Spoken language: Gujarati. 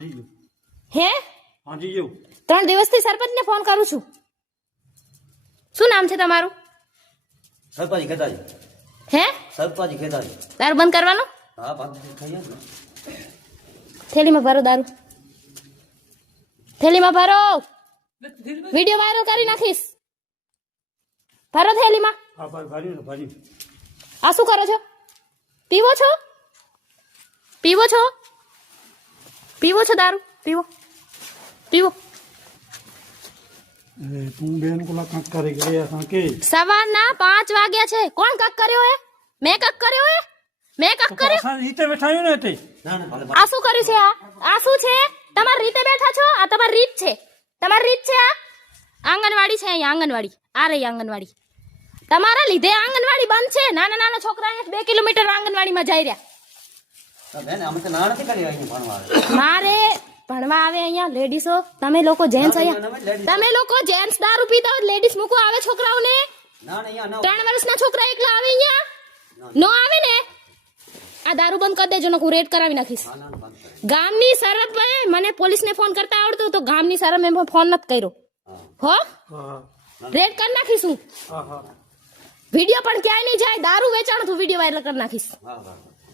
હે? હાજી જો ત્રણ દિવસથી સરપંચને ફોન કરું છું. શું નામ છે તમારું? સરપંચ ખેતાજી. હે? સરપંચ ખેતાજી. દારૂ બંધ કરવાનો? હા બંધ થઈ ગયા ને થેલીમાં ભરો દારૂ. થેલીમાં ભરો. વીડિયો વાયરલ કરી નાખીશ. ભરો થેલીમાં. હા ભાઈ ભાર્યું ને ભાર્યું આ શું કરો છો? પીવો છો? પીવો છો? પીવો છો દારૂ? પીવો. પીવો. એ તું બેન કોલા કંક કરી ગયા હતા સવારના પાંચ વાગ્યા છે. કોણ કક કર્યો હે મેં કક કર્યો હે મેં કક કર્યો? પાછા રીતે બેઠાયો ને તે. આ શું કર્યું છે આ? આ શું છે? તમારી રીતે બેઠા છો? આ તમારી રીત છે. તમારી રીત છે આ? આંગણવાડી છે અહીંયા આંગણવાડી. આ રહી આંગણવાડી. તમારા લીધે આંગણવાડી બંધ છે. નાના નાના છોકરા બે કિલોમીટર આંગણવાડીમાં જઈ રહ્યા. મારે ભણવા આવે અહીંયા લેડીઝો તમે લોકો જેન્ટ્સ અહીંયા તમે લોકો જેન્ટ્સ દારૂ પીતા હોય લેડીઝ મૂકવા આવે છોકરાઓને? ના ના અહીંયા ના ત્રણ વર્ષના છોકરા એકલા આવે અહીંયા? નો આવે ને? આ દારૂ બંધ કરી દેજો હું રેડ કરાવી નાખીશ. ગામની સરપે મને પોલીસને ફોન કરતા આવડતું તો ગામની સરપે મેં ફોન નથી કર્યો. હો. રેડ કરી નાખીશું હું. હા વીડિયો પણ ક્યાંય નહીં જાય દારૂ વેચાણ તું વીડિયો વાયરલ કરી નાખીશ. હા હા.